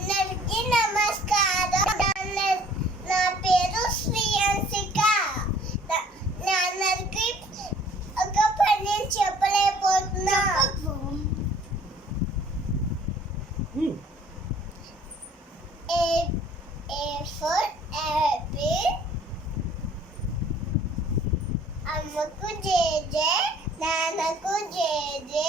అందరికీ నమస్కారం. నా పేరు శ్రీయాంశిక. నా అందరికీ ఒక పని చెప్పలేకపోతున్నా. A for apple. అమ్మకు జేజే, నాన్నకు జేజే.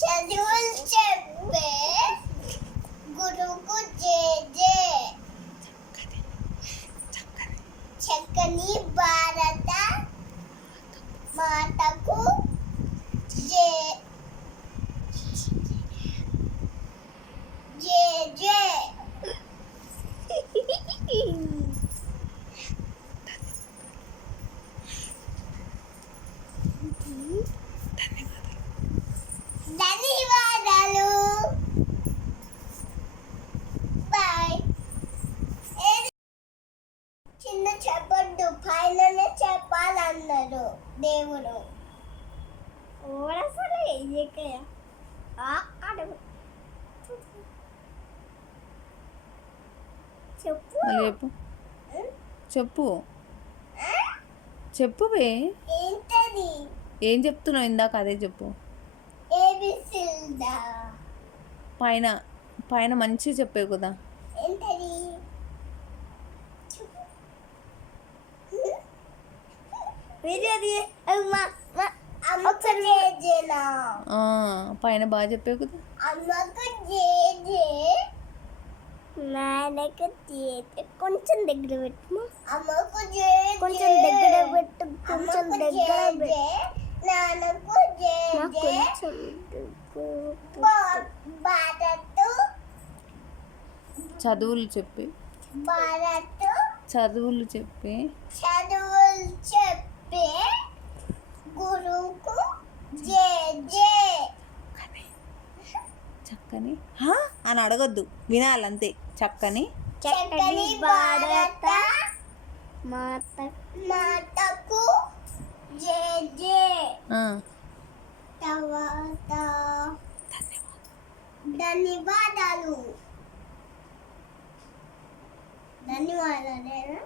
చదువులు చెప్పే గురువుకు జేజే. చక్కని భారత మాతకు జేజే. ధన్యవాదాలు. బాయ్. చిన్న చెప్పొద్దు, పైననే చెప్పాలన్నారు దేవుడు. ఓడసలు ఎయ్యకయ్యా చెప్పు. చెప్పు చెప్పు చెప్పువే. ఏంటది? ఏం చెప్తున్నావు? ఇందాక అదే చెప్పు. ఏబిసిల్డా పైన పైన మంచిగా చెప్పావు కదా. ఏంటది? అమ్మకు జేజేనా? పైన బాగా చెప్పావు కదా. అమ్మకు జేజే, నాన్నకు జేజే. కొంచెం దగ్గర పెట్టు. అమ్మకు జేజే, కొంచెం దగ్గర పెట్టు. కొంచెం దగ్గర పెట్టు. నాన్నకు జేజే. భారత్ చదువులు చెప్పి భారత్ చదువులు చెప్పి చదువులు చెప్పే గురువుకు జేజే. చక్కని అని అడగొద్దు, వినాలంతే. చక్కని చక్కని భారత మాతకు జేజే. తర్వాత ధన్యవాదాలు. ధన్యవాదాలు.